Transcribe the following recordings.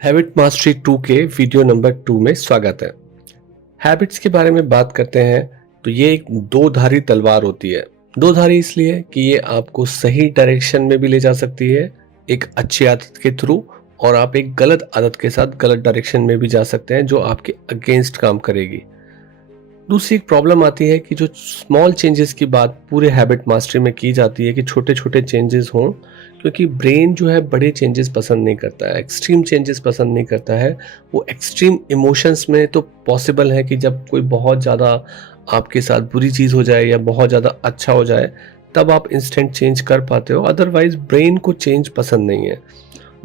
Habit mastery 2 के video number 2 में स्वागत है। हैबिट्स के बारे में बात करते हैं तो ये एक दो धारी तलवार होती है। दो धारी इसलिए कि ये आपको सही डायरेक्शन में भी ले जा सकती है एक अच्छी आदत के थ्रू, और आप एक गलत आदत के साथ गलत डायरेक्शन में भी जा सकते हैं जो आपके अगेंस्ट काम करेगी। दूसरी एक प्रॉब्लम आती है कि जो स्मॉल चेंजेस की बात पूरे हैबिट मास्टरी में की जाती है कि छोटे छोटे चेंजेस हों, क्योंकि ब्रेन जो है बड़े चेंजेस पसंद नहीं करता है, एक्सट्रीम चेंजेस पसंद नहीं करता है। वो एक्सट्रीम इमोशंस में तो पॉसिबल है कि जब कोई बहुत ज़्यादा आपके साथ बुरी चीज़ हो जाए या बहुत ज़्यादा अच्छा हो जाए तब आप इंस्टेंट चेंज कर पाते हो, अदरवाइज ब्रेन को चेंज पसंद नहीं है।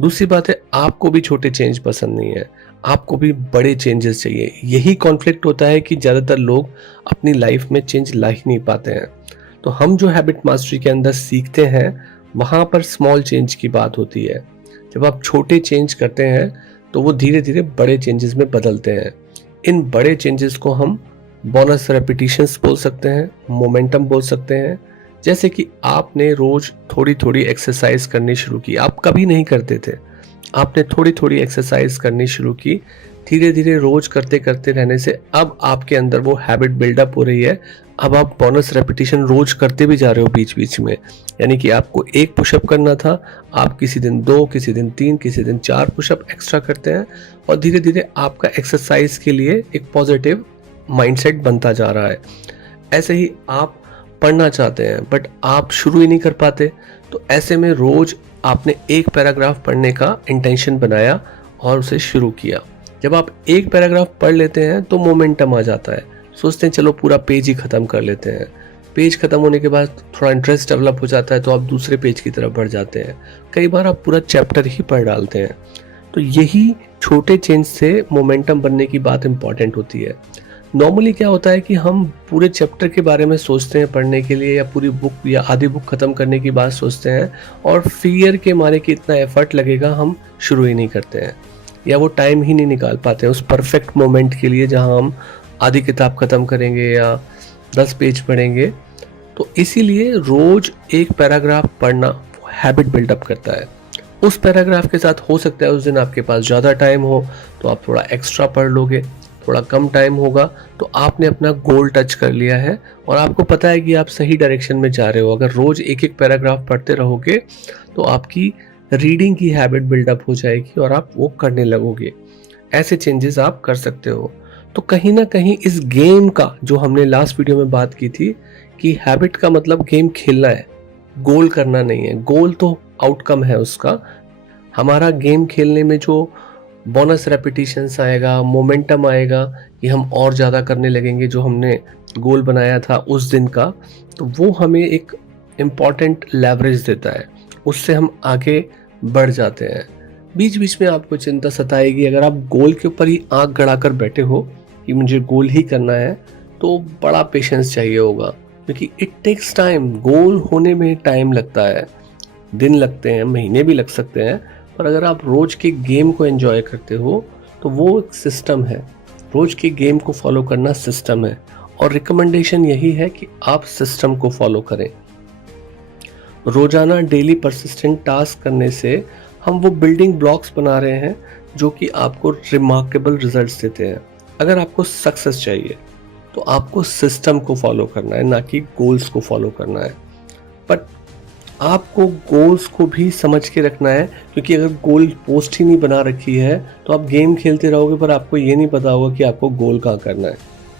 दूसरी बात है, आपको भी छोटे चेंज पसंद नहीं है, आपको भी बड़े चेंजेस चाहिए। यही कॉन्फ्लिक्ट होता है कि ज़्यादातर लोग अपनी लाइफ में चेंज ला ही नहीं पाते हैं। तो हम जो हैबिट मास्टरी के अंदर सीखते हैं वहाँ पर स्मॉल चेंज की बात होती है। जब आप छोटे चेंज करते हैं तो वो धीरे धीरे बड़े चेंजेस में बदलते हैं। इन बड़े चेंजेस को हम बोनस रेपिटेशंस बोल सकते हैं, मोमेंटम बोल सकते हैं। जैसे कि आपने रोज थोड़ी थोड़ी एक्सरसाइज करनी शुरू की, आप कभी नहीं करते थे, आपने थोड़ी थोड़ी एक्सरसाइज करनी शुरू की, धीरे धीरे रोज करते करते रहने से अब आपके अंदर वो हैबिट बिल्डअप हो रही है। अब आप बोनस रेपिटेशन रोज करते भी जा रहे हो बीच बीच में। यानी कि आपको एक पुशअप करना था, आप किसी दिन 2, किसी दिन 3, किसी दिन 4 पुशअप एक्स्ट्रा करते हैं, और धीरे धीरे आपका एक्सरसाइज के लिए एक पॉजिटिव माइंडसेट बनता जा रहा है। ऐसे ही आप पढ़ना चाहते हैं बट आप शुरू ही नहीं कर पाते, तो ऐसे में रोज आपने एक पैराग्राफ पढ़ने का इंटेंशन बनाया और उसे शुरू किया। जब आप एक पैराग्राफ पढ़ लेते हैं तो मोमेंटम आ जाता है, सोचते हैं चलो पूरा पेज ही ख़त्म कर लेते हैं। पेज ख़त्म होने के बाद थोड़ा इंटरेस्ट डेवलप हो जाता है तो आप दूसरे पेज की तरफ बढ़ जाते हैं। कई बार आप पूरा चैप्टर ही पढ़ डालते हैं। तो यही छोटे चेंज से मोमेंटम बनने की बात इम्पॉर्टेंट होती है। नॉर्मली क्या होता है कि हम पूरे चैप्टर के बारे में सोचते हैं पढ़ने के लिए, या पूरी बुक या आधी बुक ख़त्म करने की बात सोचते हैं, और फियर के मारे कि इतना एफर्ट लगेगा हम शुरू ही नहीं करते हैं, या वो टाइम ही नहीं निकाल पाते हैं उस परफेक्ट मोमेंट के लिए जहां हम आधी किताब ख़त्म करेंगे या 10 पेज पढ़ेंगे। तो इसीलिए रोज एक पैराग्राफ पढ़ना हैबिट बिल्डअप करता है। उस पैराग्राफ के साथ हो सकता है उस दिन आपके पास ज़्यादा टाइम हो तो आप थोड़ा एक्स्ट्रा पढ़ लोगे, थोड़ा कम टाइम होगा तो आपने अपना गोल टच कर लिया है और आपको पता है कि आप सही डायरेक्शन में जा रहे हो। अगर रोज एक एक पैराग्राफ पढ़ते रहोगे तो आपकी रीडिंग की हैबिट बिल्डअप हो जाएगी और आप वो करने लगोगे। ऐसे चेंजेस आप कर सकते हो। तो कहीं ना कहीं इस गेम का, जो हमने लास्ट वीडियो में बात की थी कि हैबिट का मतलब गेम खेलना है, गोल करना नहीं है। गोल तो आउटकम है उसका। हमारा गेम खेलने में जो बोनस रेपिटेशंस आएगा, मोमेंटम आएगा कि हम और ज़्यादा करने लगेंगे जो हमने गोल बनाया था उस दिन का, तो वो हमें एक इम्पॉर्टेंट लेवरेज देता है, उससे हम आगे बढ़ जाते हैं। बीच बीच में आपको चिंता सताएगी, अगर आप गोल के ऊपर ही आंख गड़ा कर बैठे हो कि मुझे गोल ही करना है, तो बड़ा पेशेंस चाहिए होगा, क्योंकि इट टेक्स टाइम। गोल होने में टाइम लगता है, दिन लगते हैं, महीने भी लग सकते हैं, पर अगर आप रोज के गेम को एंजॉय करते हो तो वो एक सिस्टम है। रोज के गेम को फॉलो करना सिस्टम है, और रिकमेंडेशन यही है कि आप सिस्टम को फॉलो करें। रोजाना डेली परसिस्टेंट टास्क करने से हम वो बिल्डिंग ब्लॉक्स बना रहे हैं जो कि आपको रिमार्केबल रिजल्ट्स देते हैं। अगर आपको सक्सेस चाहिए तो आपको सिस्टम को फॉलो करना है, ना कि गोल्स को फॉलो करना है। बट आपको गोल्स को भी समझ के रखना है, क्योंकि अगर गोल पोस्ट ही नहीं बना रखी है तो आप गेम खेलते रहोगे पर आपको ये नहीं पता होगा कि आपको गोल कहाँ करना है।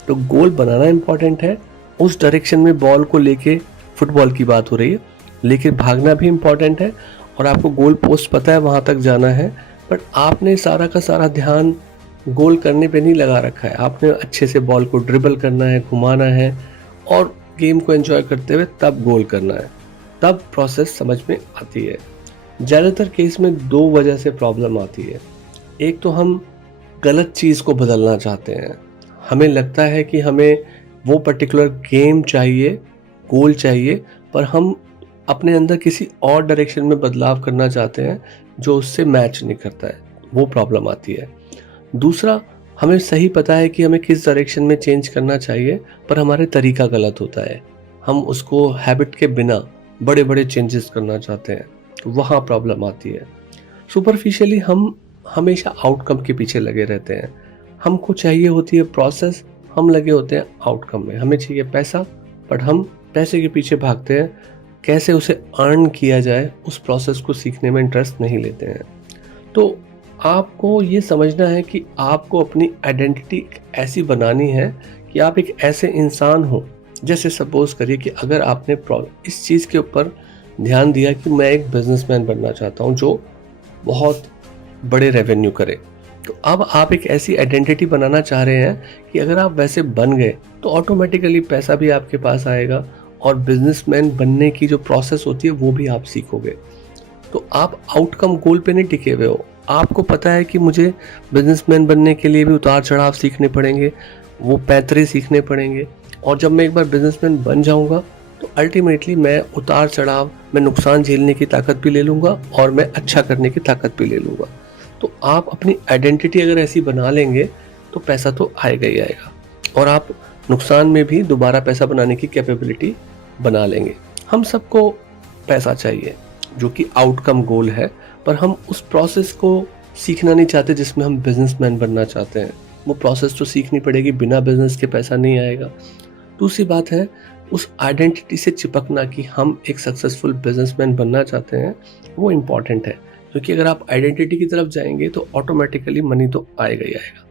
तो गोल बनाना इंपॉर्टेंट है, उस डायरेक्शन में बॉल को लेके, फुटबॉल की बात हो रही है, लेके भागना भी इम्पॉर्टेंट है, और आपको गोल पोस्ट पता है वहाँ तक जाना है, बट आपने सारा का सारा ध्यान गोल करने पे नहीं लगा रखा है। आपने अच्छे से बॉल को ड्रिबल करना है, घुमाना है, और गेम को एंजॉय करते हुए तब गोल करना है। तब प्रोसेस समझ में आती है। ज़्यादातर केस में 2 वजह से प्रॉब्लम आती है। एक तो हम गलत चीज़ को बदलना चाहते हैं, हमें लगता है कि हमें वो पर्टिकुलर गेम चाहिए, गोल चाहिए, पर हम अपने अंदर किसी और डायरेक्शन में बदलाव करना चाहते हैं जो उससे मैच नहीं करता है, वो प्रॉब्लम आती है। दूसरा, हमें सही पता है कि हमें किस डायरेक्शन में चेंज करना चाहिए, पर हमारे तरीका गलत होता है। हम उसको हैबिट के बिना बड़े बड़े चेंजेस करना चाहते हैं, तो वहाँ प्रॉब्लम आती है। सुपरफिशियली हम हमेशा आउटकम के पीछे लगे रहते हैं। हमको चाहिए होती है प्रोसेस, हम लगे होते हैं आउटकम में। हमें चाहिए पैसा, बट हम पैसे के पीछे भागते हैं, कैसे उसे अर्न किया जाए उस प्रोसेस को सीखने में इंटरेस्ट नहीं लेते हैं। तो आपको ये समझना है कि आपको अपनी आइडेंटिटी ऐसी बनानी है कि आप एक ऐसे इंसान हो, जैसे सपोज करिए कि अगर आपने इस चीज़ के ऊपर ध्यान दिया कि मैं एक बिजनेसमैन बनना चाहता हूँ जो बहुत बड़े रेवेन्यू करे, तो अब आप एक ऐसी आइडेंटिटी बनाना चाह रहे हैं कि अगर आप वैसे बन गए तो ऑटोमेटिकली पैसा भी आपके पास आएगा और बिजनेसमैन बनने की जो प्रोसेस होती है वो भी आप सीखोगे। तो आप आउटकम गोल पे नहीं टिके हुए हो। आपको पता है कि मुझे बिजनेसमैन बनने के लिए भी उतार चढ़ाव सीखने पड़ेंगे, वो पैतरे सीखने पड़ेंगे, और जब मैं एक बार बिजनेसमैन बन जाऊंगा तो अल्टीमेटली मैं उतार चढ़ाव, मैं नुकसान झेलने की ताकत भी ले लूँगा और मैं अच्छा करने की ताकत भी ले लूँगा। तो आप अपनी आइडेंटिटी अगर ऐसी बना लेंगे तो पैसा तो आएगा ही आएगा, और आप नुकसान में भी दोबारा पैसा बनाने की कैपेबिलिटी बना लेंगे। हम सबको पैसा चाहिए जो कि आउटकम गोल है, पर हम उस प्रोसेस को सीखना नहीं चाहते जिसमें हम बिजनेसमैन बनना चाहते हैं। वो प्रोसेस तो सीखनी पड़ेगी, बिना बिजनेस के पैसा नहीं आएगा। दूसरी बात है उस आइडेंटिटी से चिपकना कि हम एक सक्सेसफुल बिजनेसमैन बनना चाहते हैं, वो इम्पॉर्टेंट है, क्योंकि अगर आप आइडेंटिटी की तरफ जाएंगे तो ऑटोमेटिकली मनी तो आएगा ही आएगा।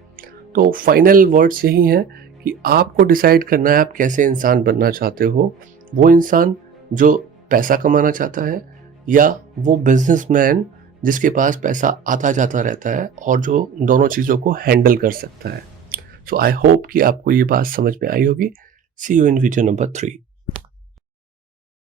तो फाइनल वर्ड्स यही हैं कि आपको डिसाइड करना है आप कैसे इंसान बनना चाहते हो। वो इंसान जो पैसा कमाना चाहता है, या वो बिजनेसमैन जिसके पास पैसा आता जाता रहता है और जो दोनों चीज़ों को हैंडल कर सकता है। सो आई होप कि आपको ये बात समझ में आई होगी। सी यू इन वीडियो नंबर 3।